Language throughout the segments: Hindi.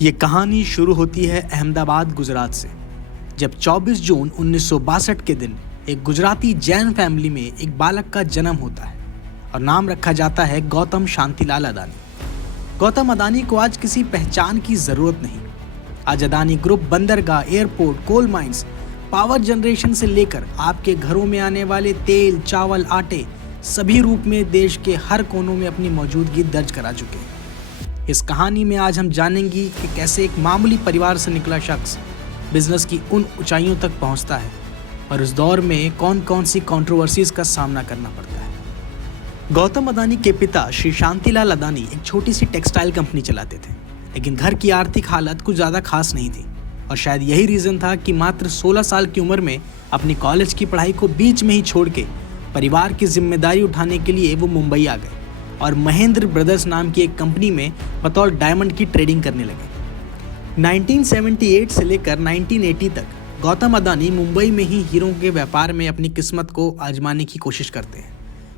ये कहानी शुरू होती है अहमदाबाद, गुजरात से, जब 24 जून 1962 के दिन एक गुजराती जैन फैमिली में एक बालक का जन्म होता है और नाम रखा जाता है गौतम शांतिलाल अदानी। गौतम अदानी को आज किसी पहचान की जरूरत नहीं। आज अदानी ग्रुप बंदरगाह, airport, coal mines, power generation से लेकर आपके घरों में आने वाले तेल, चावल, आटे, सभी रूप में देश के हर कोनों में अपनी मौजूदगी दर्ज करा चुके हैं। इस कहानी में आज हम जानेंगे कि कैसे एक मामूली परिवार से निकला शख्स बिजनेस की उन ऊंचाइयों तक पहुंचता है और इस दौर में कौन कौन सी कंट्रोवर्सीज का सामना करना पड़ता है। गौतम अदानी के पिता श्री शांतिलाल अदानी एक छोटी सी टेक्सटाइल कंपनी चलाते थे, लेकिन घर की आर्थिक हालत कुछ ज़्यादा खास नहीं थी और शायद यही रीज़न था कि मात्र 16 साल की उम्र में अपनी कॉलेज की पढ़ाई को बीच में ही छोड़ के परिवार की जिम्मेदारी उठाने के लिए वो मुंबई आ गए और महेंद्र ब्रदर्स नाम की एक कंपनी में बतौर डायमंड की ट्रेडिंग करने लगे। 1978 से लेकर 1980 तक गौतम अदानी मुंबई में ही हीरों के व्यापार में अपनी किस्मत को आजमाने की कोशिश करते हैं,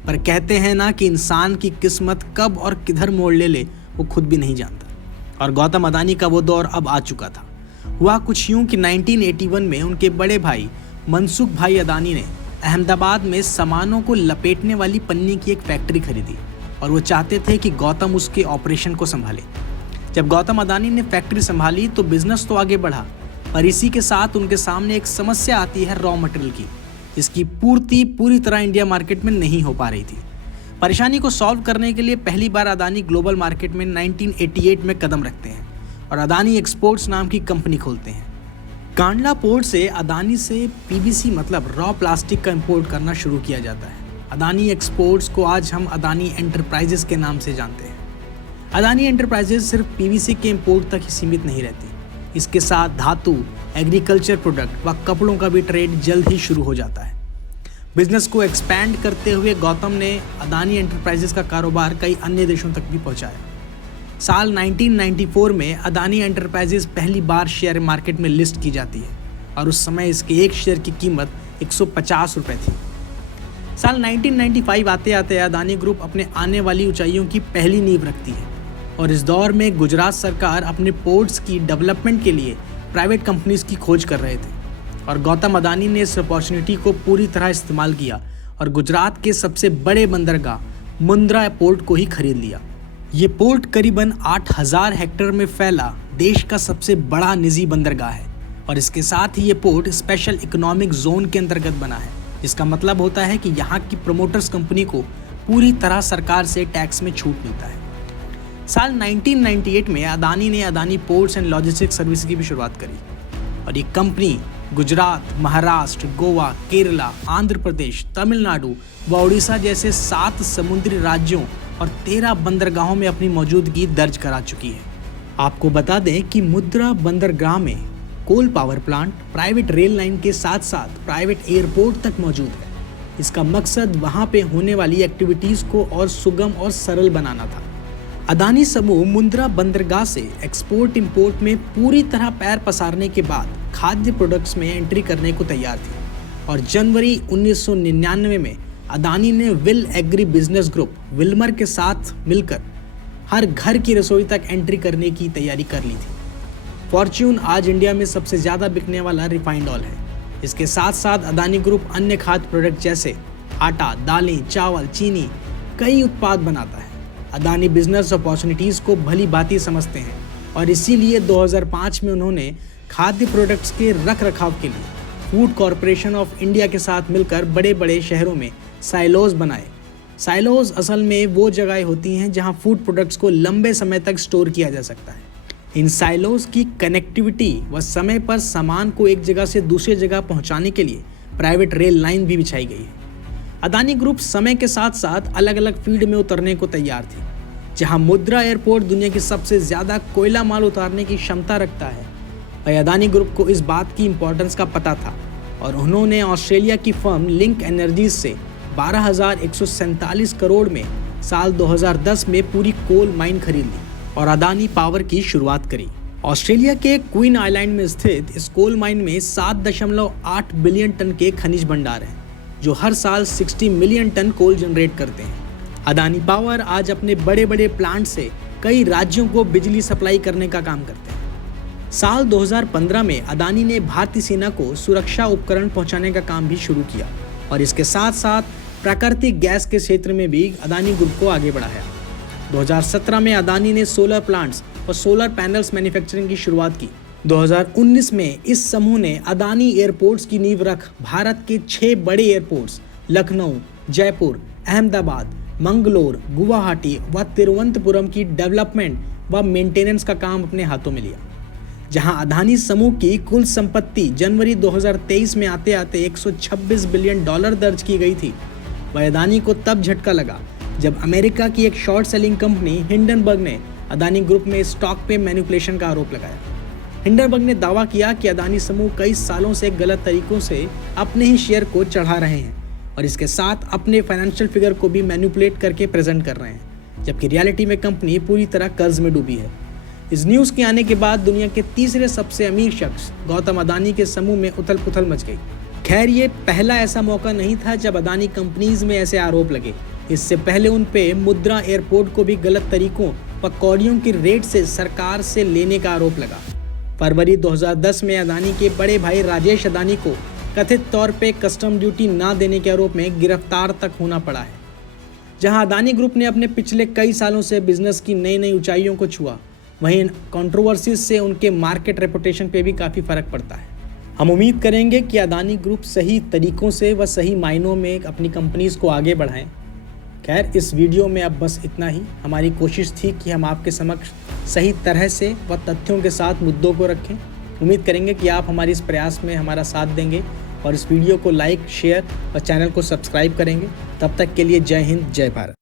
पर कहते हैं ना कि इंसान की किस्मत कब और किधर मोड़ ले वो खुद भी नहीं जानता। और गौतम अदानी का वो दौर अब आ चुका था। हुआ कुछ यूं कि 1981 में उनके बड़े भाई मनसुख भाई अदानी ने अहमदाबाद में सामानों को लपेटने वाली पन्नी की एक फैक्ट्री खरीदी और वो चाहते थे कि गौतम उसके ऑपरेशन को संभाले। जब गौतम अदानी ने फैक्ट्री संभाली तो बिजनेस तो आगे बढ़ा, पर इसी के साथ उनके सामने एक समस्या आती है रॉ मटेरियल की, जिसकी पूर्ति पूरी तरह इंडिया मार्केट में नहीं हो पा रही थी। परेशानी को सॉल्व करने के लिए पहली बार अदानी ग्लोबल मार्केट में 1988 में कदम रखते हैं और अदानी एक्सपोर्ट्स नाम की कंपनी खोलते हैं। कांडला पोर्ट से अदानी से पीवीसी मतलब रॉ प्लास्टिक का इंपोर्ट करना शुरू किया जाता है। अदानी एक्सपोर्ट्स को आज हम अदानी एंटरप्राइजेस के नाम से जानते हैं। अदानी एंटरप्राइजेस सिर्फ पीवीसी के इंपोर्ट तक ही सीमित नहीं रहती, इसके साथ धातु, एग्रीकल्चर प्रोडक्ट व कपड़ों का भी ट्रेड जल्द ही शुरू हो जाता है। बिजनेस को एक्सपैंड करते हुए गौतम ने अदानी एंटरप्राइजेस का कारोबार कई अन्य देशों तक भी पहुंचाया। साल 1994 में अदानी एंटरप्राइजेस पहली बार शेयर मार्केट में लिस्ट की जाती है और उस समय इसके एक शेयर की कीमत 150 रुपये थी। साल 1995 आते आते अदानी ग्रुप अपने आने वाली ऊंचाइयों की पहली नींव रखती है और इस दौर में गुजरात सरकार अपने पोर्ट्स की डेवलपमेंट के लिए प्राइवेट कंपनीज की खोज कर रहे थे और गौतम अदानी ने इस अपॉर्चुनिटी को पूरी तरह इस्तेमाल किया और गुजरात के सबसे बड़े बंदरगाह मुंद्रा पोर्ट को ही खरीद लिया। ये पोर्ट करीबन 8000 हेक्टेयर में फैला देश का सबसे बड़ा निजी बंदरगाह है और इसके साथ ही ये पोर्ट स्पेशल इकोनॉमिक जोन के अंतर्गत बना है, जिसका मतलब होता है कि यहाँ की प्रमोटर्स कंपनी को पूरी तरह सरकार से टैक्स में छूट मिलता है। साल 1998 में अदानी ने Adani ports and logistics service की भी शुरुआत करी और ये कंपनी गुजरात, महाराष्ट्र, गोवा, केरला, आंध्र प्रदेश, तमिलनाडु व उड़ीसा जैसे 7 समुद्री राज्यों और 13 बंदरगाहों में अपनी मौजूदगी दर्ज करा चुकी है। आपको बता दें कि मुंद्रा बंदरगाह में coal power plant, private rail line के साथ साथ प्राइवेट एयरपोर्ट तक मौजूद है। इसका मकसद वहां पे होने वाली एक्टिविटीज़ को और सुगम और सरल बनाना था। अदानी समूह मुंद्रा बंदरगाह से एक्सपोर्ट इंपोर्ट में पूरी तरह पैर पसारने के बाद खाद्य प्रोडक्ट्स में एंट्री करने को तैयार थी और जनवरी 1999 में अदानी ने will agri business group Wilmer के साथ मिलकर हर घर की रसोई तक एंट्री करने की तैयारी कर ली थी। फॉर्च्यून आज इंडिया में सबसे ज़्यादा बिकने वाला रिफाइंड ऑयल है। इसके साथ साथ अदानी ग्रुप अन्य खाद्य प्रोडक्ट जैसे आटा, दालें, चावल, चीनी कई उत्पाद बनाता है। अदानी बिजनेस अपॉर्चुनिटीज़ को भली भांति समझते हैं और इसीलिए 2005 में उन्होंने खाद्य प्रोडक्ट्स के रख रखाव के लिए फूड कॉरपोरेशन ऑफ इंडिया के साथ मिलकर बड़े बड़े शहरों में साइलोज बनाए। साइलोज असल में वो जगह होती हैं जहां फूड प्रोडक्ट्स को लंबे समय तक स्टोर किया जा सकता है। इन साइलोज की कनेक्टिविटी व समय पर सामान को एक जगह से दूसरी जगह पहुंचाने के लिए प्राइवेट रेल लाइन भी बिछाई गई है। अदानी ग्रुप समय के साथ साथ अलग अलग फील्ड में उतरने को तैयार थी। जहां मुंद्रा एयरपोर्ट दुनिया की सबसे ज़्यादा कोयला माल उतारने की क्षमता रखता है, वही अदानी ग्रुप को इस बात की इम्पोर्टेंस का पता था और उन्होंने ऑस्ट्रेलिया की फर्म लिंक एनर्जीज से 12,147 करोड़ में साल 2010 में पूरी कोल माइन खरीद ली और अदानी पावर की शुरुआत करी। ऑस्ट्रेलिया के क्वीन आइलैंड में स्थित इस कोल माइन में 7.8 बिलियन टन के खनिज भंडार हैं, जो हर साल 60 मिलियन टन कोल जनरेट करते हैं। अदानी पावर आज अपने बड़े बड़े प्लांट से कई राज्यों को बिजली सप्लाई करने का काम करते हैं। साल 2015 में अदानी ने भारतीय सेना को सुरक्षा उपकरण पहुंचाने का काम भी शुरू किया और इसके साथ साथ प्राकृतिक गैस के क्षेत्र में भी अदानी ग्रुप को आगे बढ़ाया। 2017 में अदानी ने सोलर प्लांट्स और सोलर पैनल्स मैन्युफैक्चरिंग की शुरुआत की। 2019 में इस समूह ने अदानी एयरपोर्ट्स की नींव रख भारत के 6 बड़े एयरपोर्ट्स लखनऊ, जयपुर, अहमदाबाद, मंगलोर, गुवाहाटी व तिरुवनंतपुरम की डेवलपमेंट व मेंटेनेंस का काम अपने हाथों में लिया। जहां अदानी समूह की कुल संपत्ति जनवरी 2023 में आते आते $126 बिलियन दर्ज की गई थी, वह अदानी को तब झटका लगा जब अमेरिका की एक शॉर्ट सेलिंग कंपनी हिंडनबर्ग ने अदानी ग्रुप में स्टॉक पे मैनिपुलेशन का आरोप लगाया। हिंडनबर्ग ने दावा किया कि अदानी समूह कई सालों से गलत तरीकों से अपने ही शेयर को चढ़ा रहे हैं और इसके साथ अपने फाइनेंशियल फिगर को भी मैनिपुलेट करके प्रेजेंट कर रहे हैं, जबकि रियलिटी में कंपनी पूरी तरह कर्ज में डूबी है। इस न्यूज़ के आने के बाद दुनिया के तीसरे सबसे अमीर शख्स गौतम अदानी के समूह में उथल पुथल मच गई। खैर, ये पहला ऐसा मौका नहीं था जब अदानी कंपनीज में ऐसे आरोप लगे। इससे पहले उन पे मुद्रा एयरपोर्ट को भी गलत तरीकों व कौड़ियों की रेट से सरकार से लेने का आरोप लगा। फरवरी 2010 में अदानी के बड़े भाई राजेश अदानी को कथित तौर पे कस्टम ड्यूटी ना देने के आरोप में गिरफ्तार तक होना पड़ा है। जहां अदानी ग्रुप ने अपने पिछले कई सालों से बिजनेस की नई नई ऊंचाइयों को छुआ, वहीं कंट्रोवर्सीज से उनके मार्केट रेपुटेशन पे भी काफ़ी फ़र्क पड़ता है। हम उम्मीद करेंगे कि अदानी ग्रुप सही तरीकों से व सही मायनों में अपनी कंपनीज को आगे बढ़ाएं। खैर, इस वीडियो में अब बस इतना ही। हमारी कोशिश थी कि हम आपके समक्ष सही तरह से व तथ्यों के साथ मुद्दों को रखें। उम्मीद करेंगे कि आप हमारे इस प्रयास में हमारा साथ देंगे और इस वीडियो को लाइक, शेयर और चैनल को सब्सक्राइब करेंगे। तब तक के लिए जय हिंद, जय भारत।